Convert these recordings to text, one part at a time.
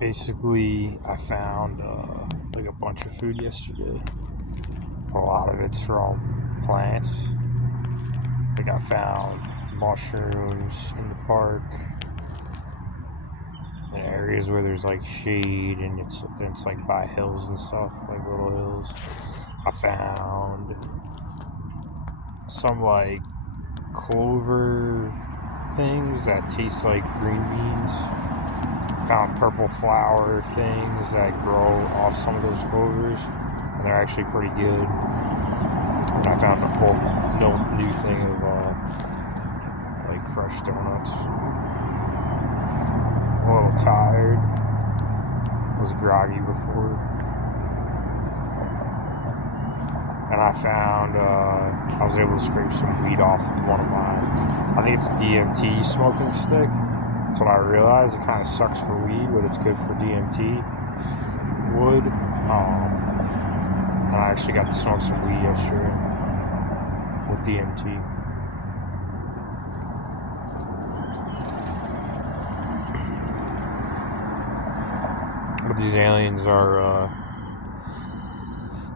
Basically, I found like a bunch of food yesterday. A lot of it's from plants. Like I found mushrooms in the park, in areas where there's like shade and it's like by hills and stuff, like little hills. I found some like clover things that taste like green beans. Found purple flower things that grow off some of those clovers, and they're actually pretty good. And I found a whole new thing of like fresh donuts. A little tired. Was groggy before. And I found I was able to scrape some weed off of one of my, I think it's DMT smoking stick. That's what I realized. It kind of sucks for weed, but it's good for DMT wood. And I actually got to smoke some weed yesterday with DMT. But these aliens are,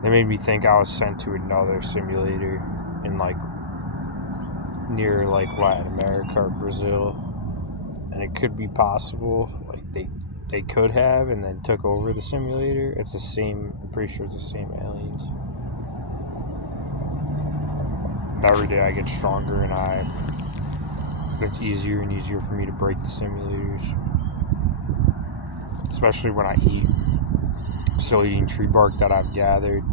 they made me think I was sent to another simulator in like near like Latin America or Brazil. And it could be possible, like they could have and then took over the simulator. It's the same, I'm pretty sure it's the same aliens. Every day I get stronger and it's easier and easier for me to break the simulators. Especially when I eat. I'm still eating tree bark that I've gathered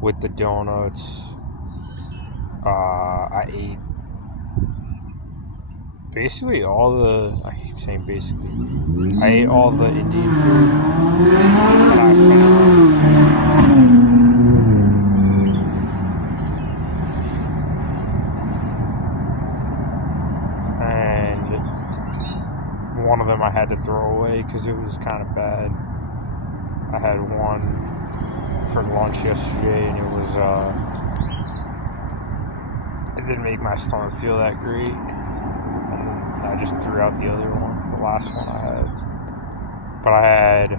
with the donuts. I ate basically all the, I keep saying basically, I ate all the Indian food that I found. And one of them I had to throw away because it was kind of bad. I had one for lunch yesterday and it was, it didn't make my stomach feel that great. I just threw out the other one, the last one I had. But I had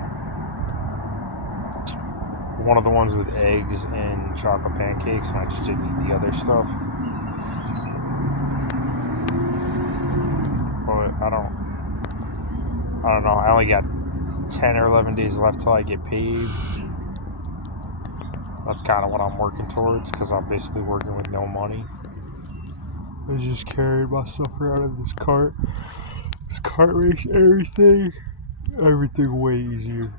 one of the ones with eggs and chocolate pancakes, and I just didn't eat the other stuff. But I don't know. I only got 10 or 11 days left till I get paid. That's kind of what I'm working towards, because I'm basically working with no money. I just carried my stuff around in this cart. This cart makes everything way easier.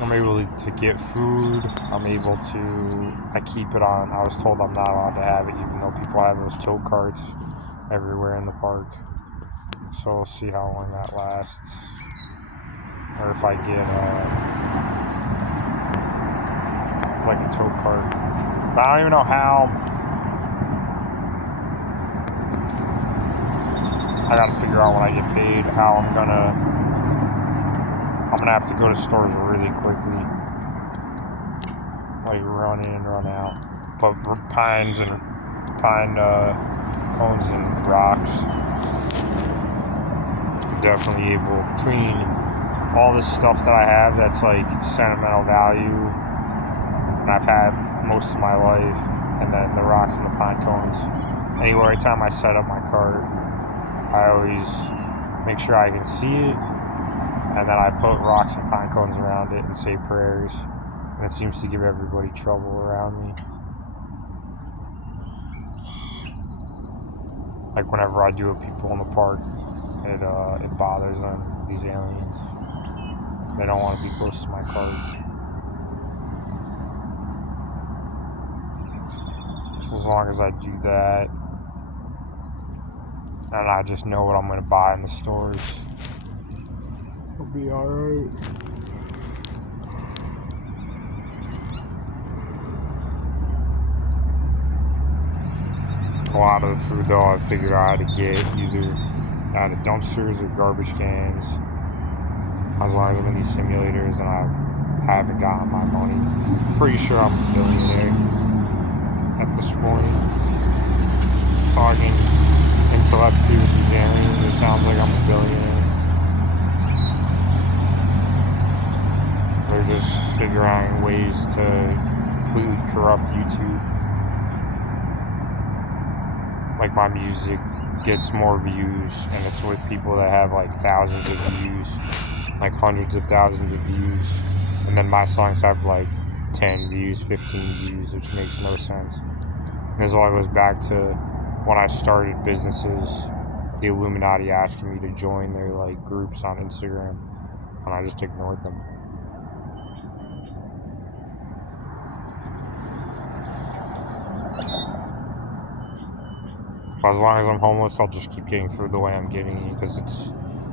I'm able to get food. I keep it on. I was told I'm not allowed to have it, even though people have those tow carts everywhere in the park. So we'll see how long that lasts. Or if I get like a tow cart. But I don't even know how. I gotta figure out when I get paid how I'm gonna have to go to stores really quickly. Like run in, run out. But pine cones and rocks. I'm definitely able, between all this stuff that I have that's like sentimental value and I've had most of my life, and then the rocks and the pine cones. Anyway, every time I set up my cart, I always make sure I can see it, and then I put rocks and pine cones around it and say prayers, and it seems to give everybody trouble around me. Like whenever I do with people in the park, it bothers them, these aliens. They don't want to be close to my cart. So as long as I do that, and I just know what I'm going to buy in the stores, I'll be alright. A lot of the food, though, I figured out how to get either out of dumpsters or garbage cans. As long as I'm in these simulators and I haven't gotten my money. Pretty sure I'm a billionaire at this point. Talking in telepathy with these aliens, it sounds like I'm a billionaire. just figuring ways to completely corrupt YouTube. Like, my music gets more views, and it's with people that have like thousands of views, like hundreds of thousands of views, and then my songs have like 10 views, 15 views, which makes no sense. And this all goes back to when I started businesses, the Illuminati asking me to join their like groups on Instagram, and I just ignored them. As long as I'm homeless, I'll just keep getting food the way I'm getting it, because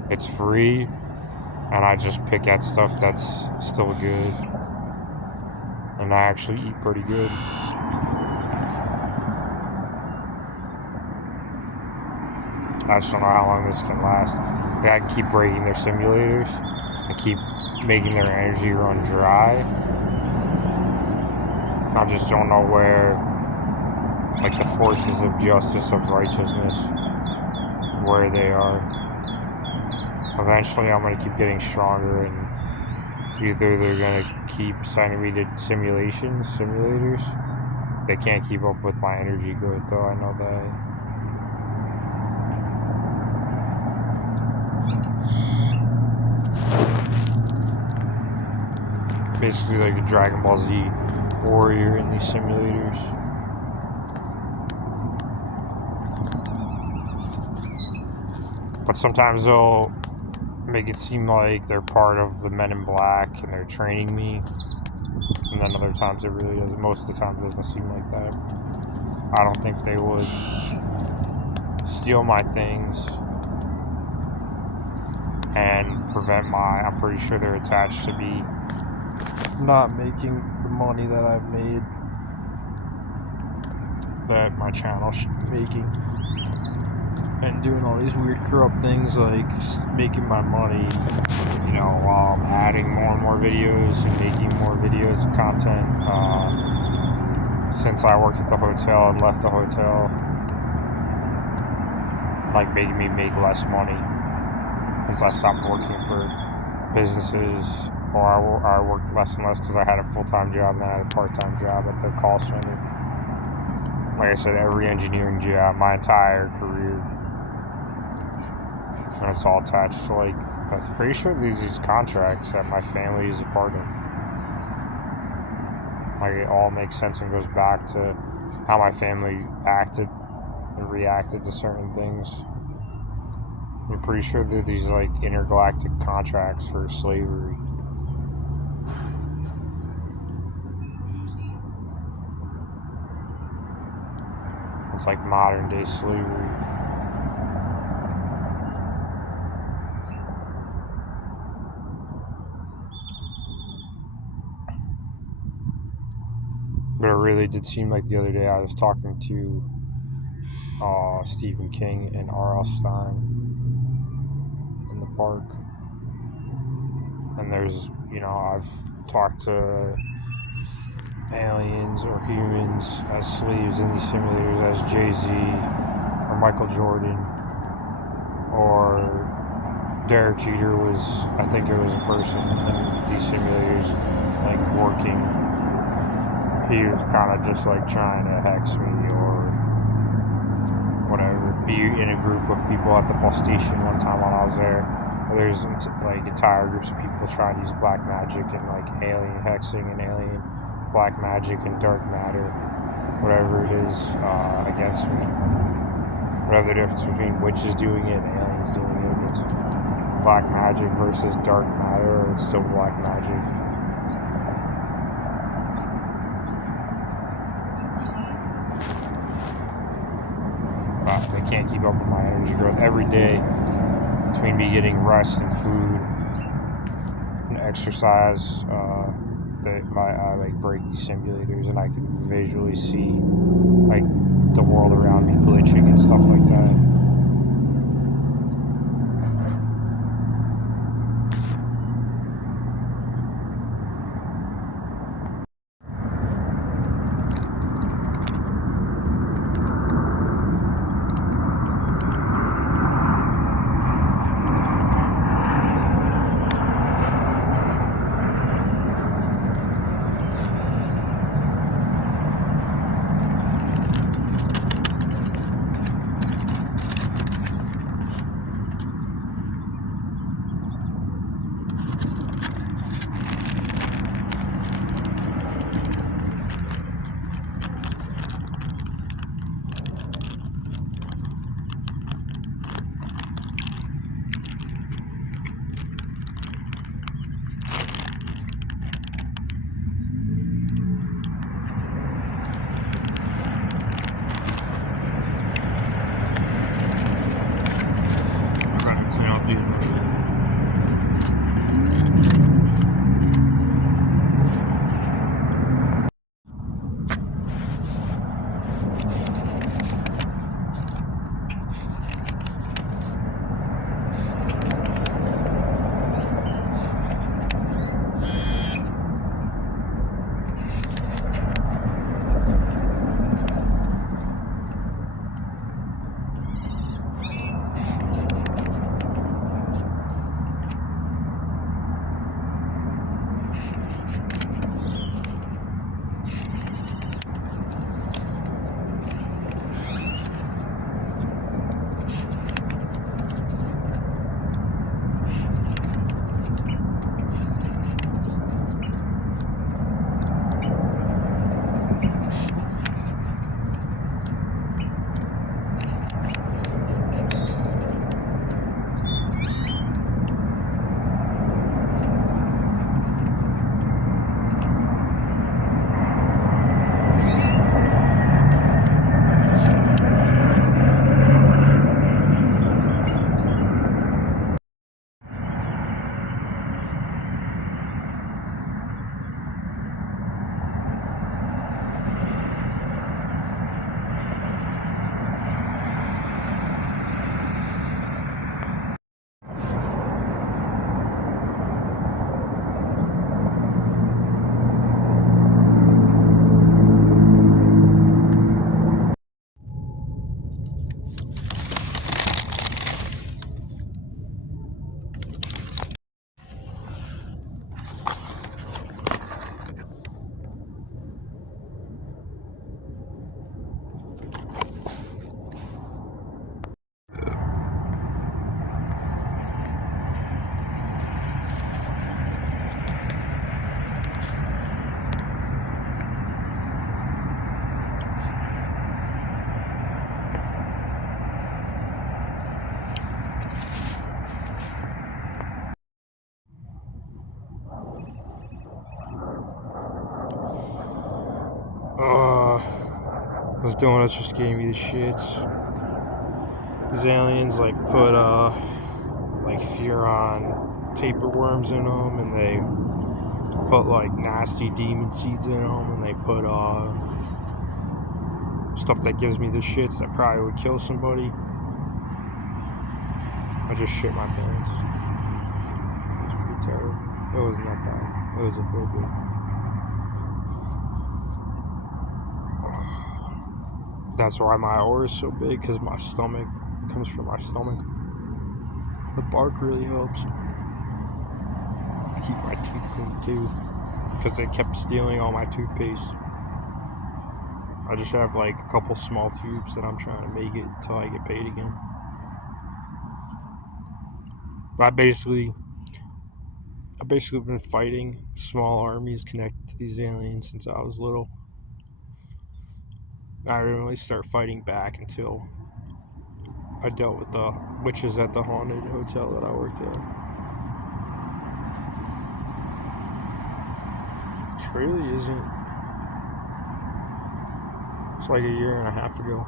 it's free, and I just pick at stuff that's still good, and I actually eat pretty good. I just don't know how long this can last. Like, I can keep breaking their simulators and keep making their energy run dry. I just don't know where, like, the forces of justice, of righteousness, where they are. Eventually, I'm going to keep getting stronger, and either they're going to keep sending me to simulators. They can't keep up with my energy growth, though, I know that. Basically like a Dragon Ball Z warrior in these simulators. But sometimes they'll make it seem like they're part of the Men in Black and they're training me. And then other times it really doesn't. Most of the time it doesn't seem like that. I don't think they would steal my things and prevent I'm pretty sure they're attached to me not making the money that I've made, that my channel should be making, and doing all these weird corrupt things like making my money, while I'm adding more and more videos and making more videos and content. Since I worked at the hotel and left the hotel, like making me make less money since I stopped working for businesses. Or I worked less and less because I had a full-time job and then I had a part-time job at the call center. Like I said, every engineering job, my entire career. And it's all attached to, like, I'm pretty sure these contracts that my family is a part of. Like, it all makes sense and goes back to how my family acted and reacted to certain things. I'm pretty sure they're these, like, intergalactic contracts for slavery. It's like modern day slavery. But it really did seem like the other day I was talking to Stephen King and R.L. Stein in the park. And there's, I've talked to aliens or humans as slaves in these simulators, as Jay-Z or Michael Jordan, or Derek Jeter was, I think it was a person in these simulators, like, working. He was kind of just like trying to hex me or whatever, be in a group of people at the bus station one time when I was there. There's like entire groups of people trying to use black magic and like alien hexing and alien black magic and dark matter, whatever it is, against me. Whatever the difference between witches doing it and aliens doing it, if it's black magic versus dark matter, or it's still black magic. They can't keep up with my energy growth every day. Between me getting rest and food and exercise, I like break these simulators and I can visually see like the world around me glitching and stuff like that. Donuts just gave me the shits. These aliens like put like fear on tapeworms in them, and they put like nasty demon seeds in them, and they put stuff that gives me the shits that probably would kill somebody. I just shit my pants. It was pretty terrible. It wasn't that bad. It was a little bit. That's why my aura is so big, because my stomach, it comes from my stomach. The bark really helps. I keep my teeth clean too, because they kept stealing all my toothpaste. I just have like a couple small tubes that I'm trying to make it until I get paid again. I've basically been fighting small armies connected to these aliens since I was little. I didn't really start fighting back until I dealt with the witches at the haunted hotel that I worked at. Which really isn't. It's like a year and a half ago.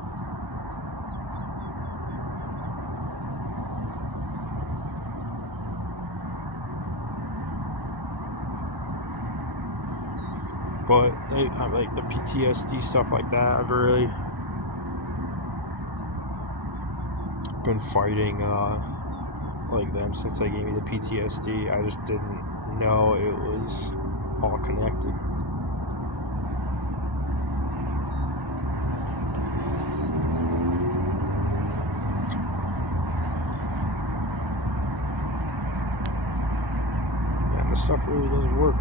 But I like the PTSD stuff like that. I've really been fighting like them since they gave me the PTSD. I just didn't know it was all connected. Yeah, this stuff really doesn't work.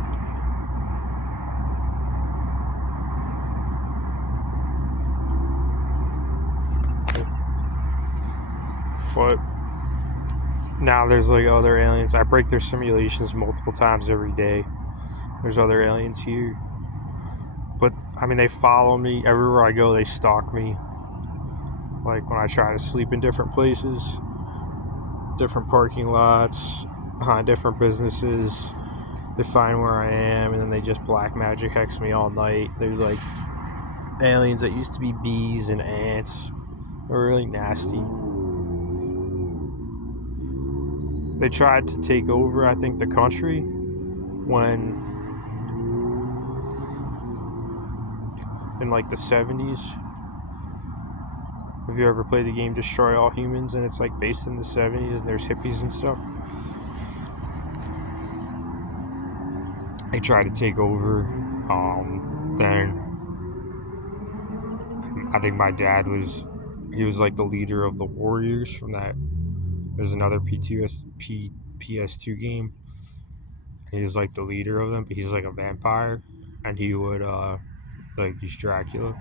But now there's like other aliens. I break their simulations multiple times every day. There's other aliens here. But I mean, they follow me everywhere I go. They stalk me. Like when I try to sleep in different places, different parking lots, behind different businesses, they find where I am, and then they just black magic hex me all night. They're like aliens that used to be bees and ants. They're really nasty. They tried to take over, I think, the country when, in like the 70s. Have you ever played the game Destroy All Humans? And it's like based in the 70s, and there's hippies and stuff. They tried to take over. Then I think my dad was like the leader of the Warriors from that. There's another PS2 game. He was like the leader of them, but he's like a vampire, and he would like he's Dracula.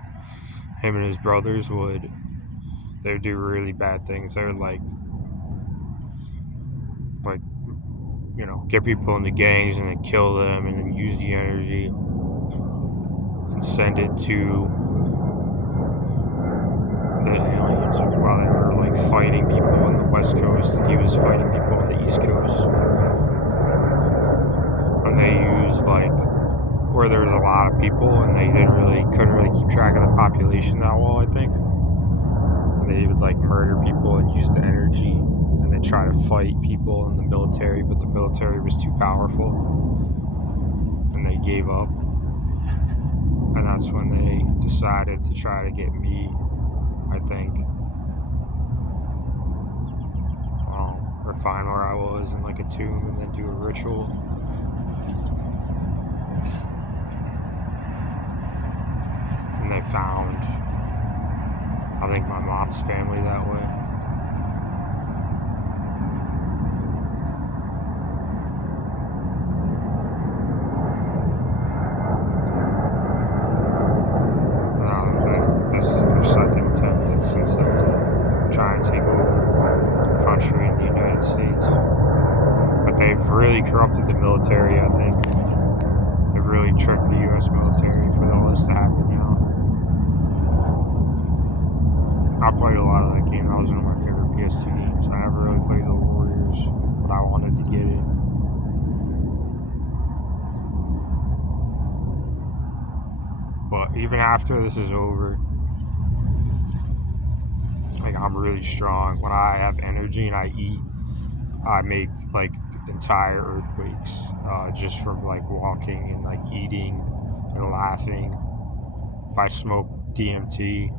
Him and his brothers would do really bad things. They would like you know, get people into gangs and then kill them, and then use the energy and send it to the aliens while they were like fighting people on the West Coast, and he was fighting people on the East Coast. And they used like where there was a lot of people, and they couldn't really keep track of the population that well, I think. And they would like murder people and use the energy, and then try to fight people in the military, but the military was too powerful, and they gave up. And that's when they decided to try to get me, I think, or find where I was in like a tomb and then do a ritual. And they found, I think, my mom's family that way. This is their second attempt since then to try and take over the country in the United States. But they've really corrupted the military, I think. They've really tricked the U.S. military for all this to happen now. I played a lot of that game. That was one of my favorite PS2 games. I never really played the Warriors, but I wanted to get it. But even after this is over, Like, I'm really strong. When I have energy and I eat, I make like entire earthquakes just from like walking and like eating and laughing. If I smoke DMT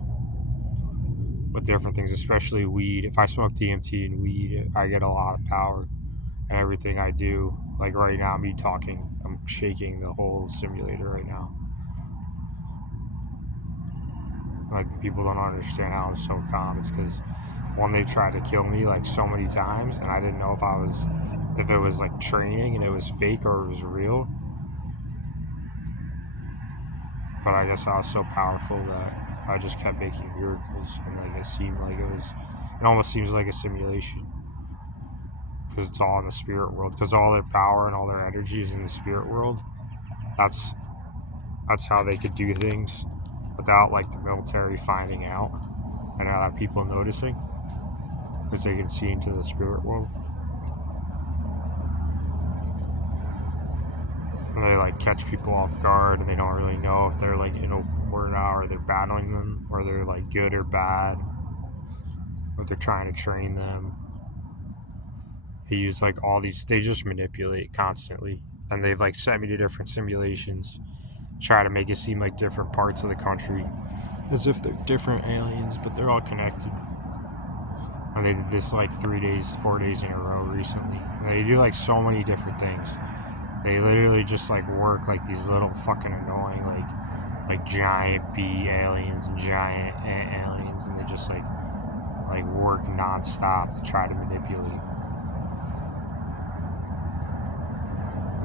with different things, especially weed, if I smoke DMT and weed, I get a lot of power. And everything I do, like right now, me talking, I'm shaking the whole simulator right now. Like, the people don't understand how I'm so calm. It's because one, they tried to kill me like so many times, and I didn't know if it was like training and it was fake or it was real. But I guess I was so powerful that I just kept making miracles, and like it almost seems like a simulation, because it's all in the spirit world. Because all their power and all their energy is in the spirit world. That's how they could do things without like the military finding out and without people noticing, because they can see into the spirit world. And they like catch people off guard, and they don't really know if they're like in a war now, or they're battling them, or they're like good or bad, or they're trying to train them. They use like all these, they just manipulate constantly. And they've like sent me to different simulations, try to make it seem like different parts of the country, as if they're different aliens, but they're all connected. And they did this like 4 days in a row recently. And they do like so many different things. They literally just like work like these little fucking annoying like giant bee aliens and giant ant aliens, and they just like work nonstop to try to manipulate.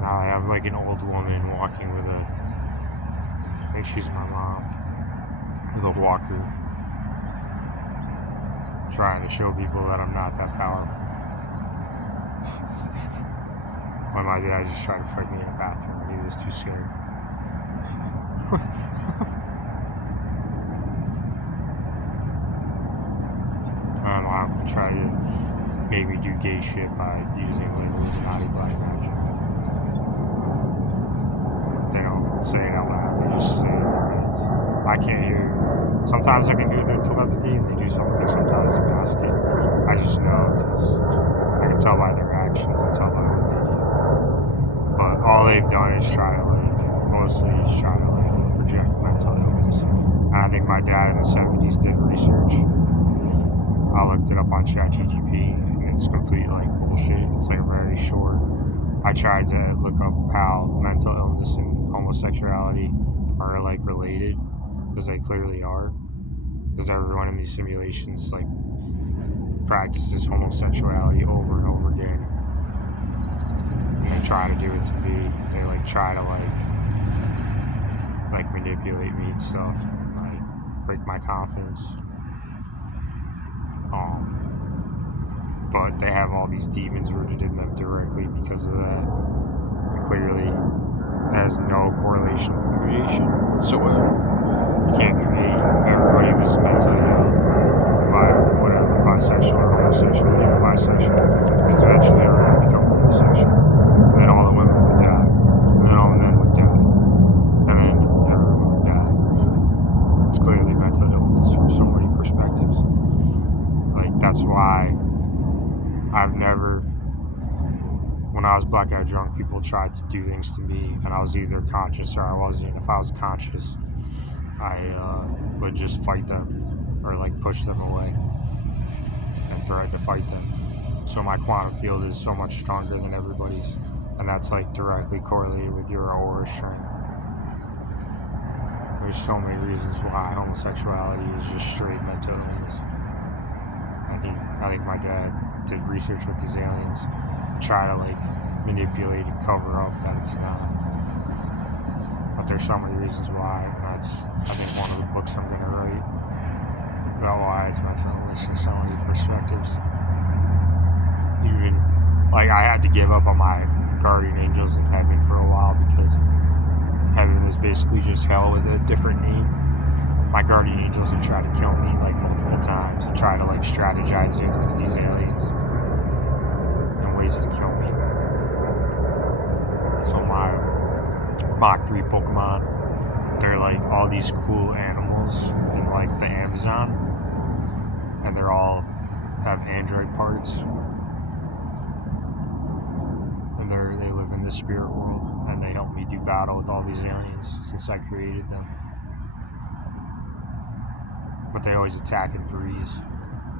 Now I have like an old woman walking with I think she's my mom, with a walker, trying to show people that I'm not that powerful. When my dad just tried to fight me in a bathroom, but he was too scared. My uncle tried to make me do gay shit by using like Illuminati black magic. They don't say it out loud, they just say it in their heads. I can't hear. Sometimes I can hear their telepathy and they do something, sometimes they mask it. I just know, because I can tell by their actions and tell by what they do. But all they've done is mostly try to project mental illness. And I think my dad in the 70s did research. I looked it up on ChatGPT, and it's complete bullshit. It's very short. I tried to look up how mental illness and homosexuality are related, because they clearly are. Because everyone in these simulations practices homosexuality over and over again. And they try to do it to me. They try to manipulate me and stuff. Break my confidence. But they have all these demons rooted in them directly because of that. And clearly, it has no correlation with creation whatsoever. You can't create. If everybody was mentally ill, bisexual or homosexual, even bisexual, because eventually everyone would become homosexual. And then all the women would die. And then all the men would die. And then everyone would die. It's clearly mental illness from so many perspectives. That's why I've never, when I was blackout drunk, people tried to do things to me, and I was either conscious or I wasn't. If I was conscious, I would just fight them or push them away and threaten to fight them. So my quantum field is so much stronger than everybody's, and that's directly correlated with your aura strength. There's so many reasons why homosexuality is just straight mental illness. I think my dad did research with these aliens, try to manipulate and cover up that it's not. But there's so many reasons why, and that's, I think, one of the books I'm gonna write about why it's mental illness and so many perspectives. Even I had to give up on my guardian angels in heaven for a while, because heaven is basically just hell with a different name. My guardian angels have tried to kill me multiple times and try to strategize it with these aliens and ways to kill me. So my Mach 3 Pokemon, they're all these cool animals in the Amazon. and they're all have android parts, and they live in the spirit world, and they help me do battle with all these aliens since I created them. But they always attack in threes.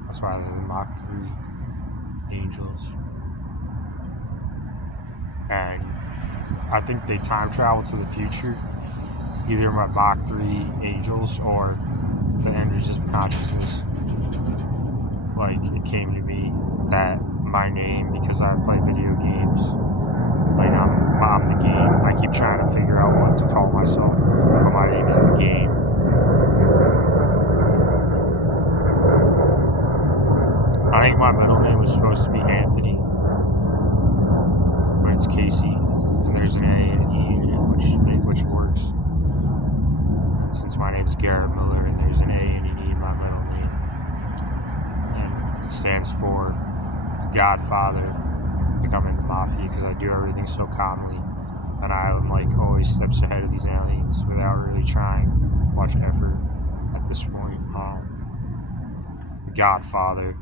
That's why they're the Mach 3 angels. And I think they time travel to the future. Either my Mach 3 angels or the energies of consciousness. Like, it came to me that my name, because I play video games, like I'm the game. I keep trying to figure out what to call myself, but my name is the game. I think my middle name was supposed to be Anthony, but it's Casey, and there's an A and an E in it, which works. And since my name's Garrett Miller, and there's an A and an E in my middle name, and it stands for Godfather. Like, I'm in the mafia because I do everything so calmly, and I'm like always steps ahead of these aliens without really trying much effort at this point. The Godfather,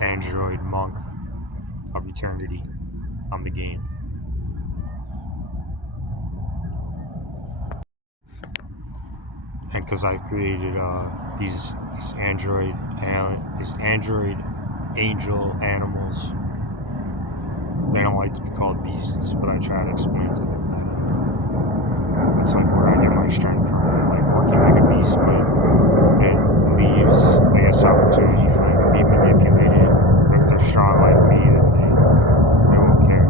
android monk of eternity. I'm the game. And because I created these android angel animals, they don't like to be called beasts, but I try to explain to them that that's like where I get my strength from like working like a beast, but it leaves, I guess, opportunity for them to be manipulated. But if they're strong like me, then they won't care.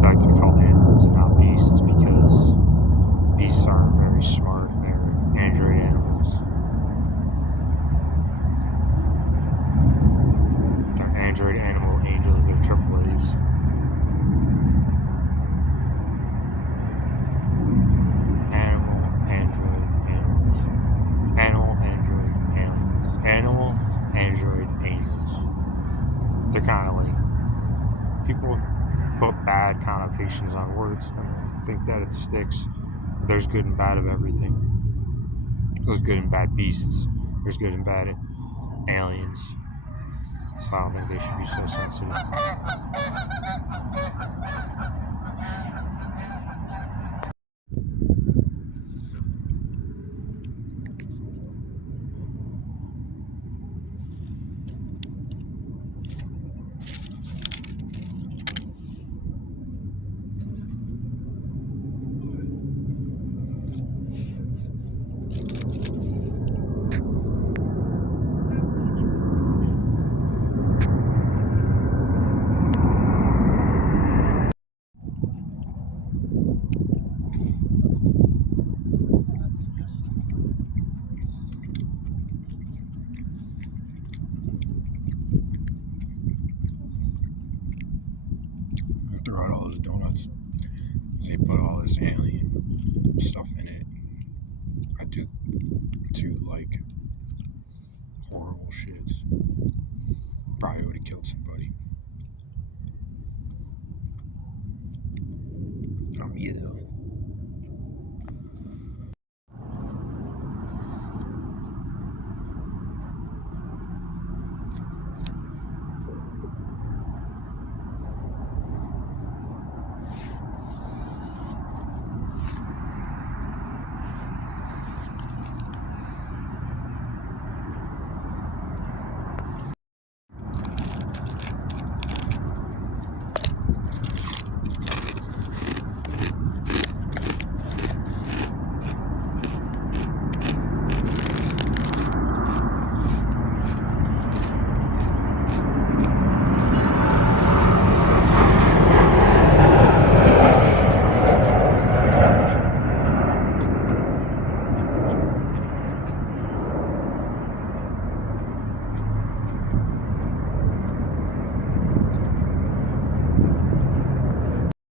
They like to be called animals and not beasts because beasts are very smart. They're android animals. They're android animal angels. They're triple A's. Android angels. They're kind of like, people put bad connotations on words and think that it sticks. There's good and bad of everything. There's good and bad beasts. There's good and bad aliens. So I don't think they should be so sensitive. Throw out all those donuts. They put all this alien stuff in it. I do like horrible shits. Probably would have killed somebody. Not me though.